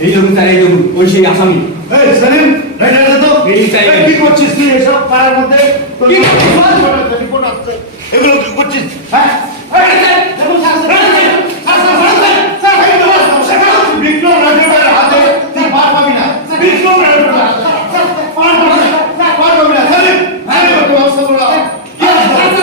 এই দেখুন তার এই দেখুন ওই সেই আসামি। এই সেলিম কি করছিস তুই? এসব পাড়ার মধ্যে এগুলো কি করছিস হ্যাঁ এই, দেখুন, sir, sir, sir, sir, sir, sir, sir, এই তো, স্যার, স্যার, বিক্রম রাজুটার হাতে তুই পার পাবি না বিক্রম রাজুটার হাতে, স্যার, পার পাবি না, স্যার, পার পাবি না, সেলিম, সেলিম, একটু ব্যবস্থা করে দাও। কি আছে?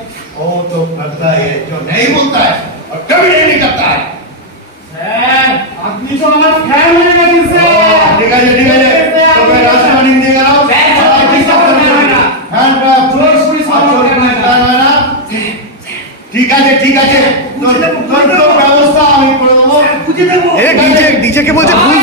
करता है जो नहीं बोलता है और कभी नहीं करता है স্যার আপনি তো আমার ফ্যান হয়ে গেছেন স্যার ঠিক আছে ঠিক আছে তবে রাজবাণী দিয়ে গেল স্যার, স্যার, ডিস্টার্ব করতে হবে না। হ্যান্ড ক্রাফট জোরসুরি সব করতে হবে না। ঠিক আছে ঠিক আছে তোর তোর তো ব্যবস্থা আমি করে দেবো বুঝে দেবো এ ডিজে ডিজে কে বলছে ঘুষ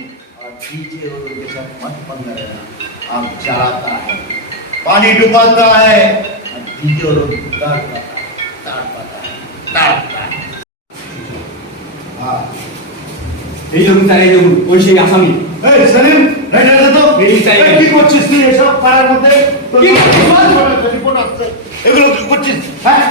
और पीछे वो लोग के साथ मत पंगा लेना आप चढ़ाता है पानी डुबाता है और पीछे वो लोग तार पाता है तार पाता है तार पाता है हाँ এই দেখুন স্যার এই দেখুন ওই সেই আসামি এই সেলিম রাইট আছে তো এই সাইড। এই, কি করছিস তুই এসব পাড়ার মধ্যে তোর কি করছিস? রিপোর্ট আসছে এগুলো কি করছিস হ্যাঁ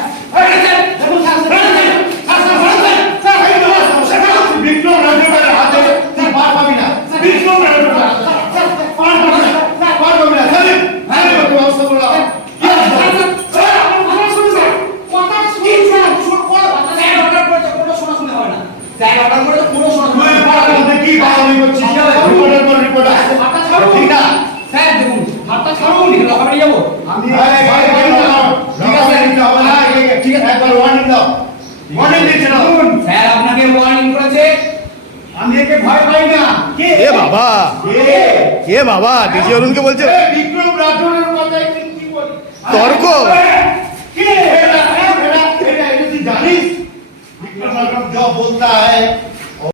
ঠিক আছে, নিতে হবে না, এই, এই, ঠিক আছে, একবার warning দাও। warning দিচ্ছে স্যার আপনাকে ওয়ার্নিং করেছে। আমি একে ভয় পাই না। কে? এ বাবা? কে? এ বাবা? ডিজি অরুণকে বলছে। এ, বিক্রম রাঠোরের কি? তর্ক?